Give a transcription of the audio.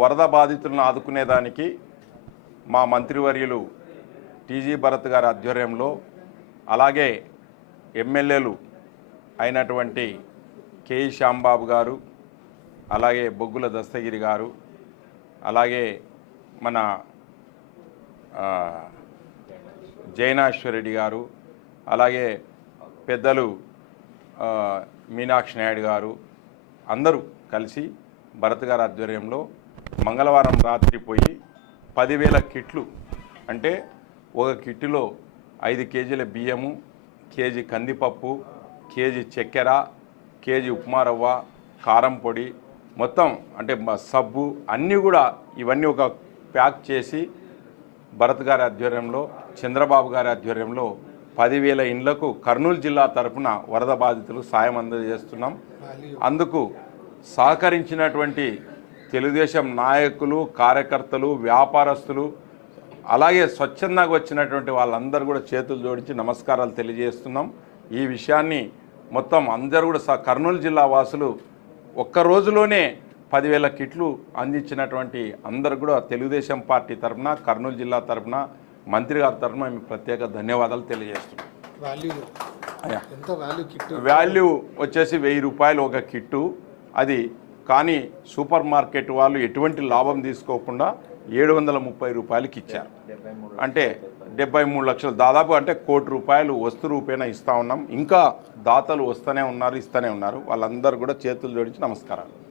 వరద బాధితులను ఆదుకునేదానికి మా మంత్రివర్యులు టీజీ భరత్ గారి ఆధ్వర్యంలో అలాగే ఎమ్మెల్యేలు అయినటువంటి కేఈ శ్యాంబాబు గారు అలాగే బొగ్గుల దస్తగిరి గారు అలాగే మన జైనాశ్వరెడ్డి గారు అలాగే పెద్దలు మీనాక్షి నాయుడు గారు అందరూ కలిసి భరత్ గారి ఆధ్వర్యంలో మంగళవారం రాత్రి పోయి పదివేల కిట్లు అంటే ఒక కిట్టులో ఐదు కేజీల బియ్యము కేజీ కందిపప్పు కేజీ చక్కెర కేజీ ఉప్మా రవ్వ కారం పొడి మొత్తం అంటే సబ్బు అన్నీ కూడా ఇవన్నీ ఒక ప్యాక్ చేసి భరత్ గారి ఆధ్వర్యంలో చంద్రబాబు గారి ఆధ్వర్యంలో పదివేల ఇండ్లకు కర్నూలు జిల్లా తరపున వరద బాధితులు సాయం అందజేస్తున్నాం. అందుకు సహకరించినటువంటి తెలుగుదేశం నాయకులు కార్యకర్తలు వ్యాపారస్తులు అలాగే స్వచ్ఛందంగా వచ్చినటువంటి వాళ్ళందరూ కూడా చేతులు జోడించి నమస్కారాలు తెలియజేస్తున్నాం. ఈ విషయాన్ని మొత్తం అందరూ కూడా స- కర్నూలు జిల్లా వాసులు ఒక్క రోజులోనే పదివేల కిట్లు అందించినటువంటి అందరు కూడా తెలుగుదేశం పార్టీ తరఫున కర్నూలు జిల్లా తరఫున మంత్రి గారి తరఫున మేము ప్రత్యేక ధన్యవాదాలు తెలియజేస్తున్నాం. వాల్యూ. వాల్యూ వచ్చేసి వెయ్యి రూపాయలు ఒక కిట్టు. అది కానీ సూపర్ మార్కెట్ వాళ్ళు ఎటువంటి లాభం తీసుకోకుండా ఏడు వందల ముప్పై రూపాయలకి ఇచ్చారు. అంటే డెబ్బై మూడు లక్షలు. దాదాపు అంటే కోటి రూపాయలు వస్తు రూపేణ ఇస్తా ఉన్నాం. ఇంకా దాతలు వస్తూనే ఉన్నారు ఇస్తూనే ఉన్నారు. వాళ్ళందరూ కూడా చేతులు జోడించి నమస్కారాలు.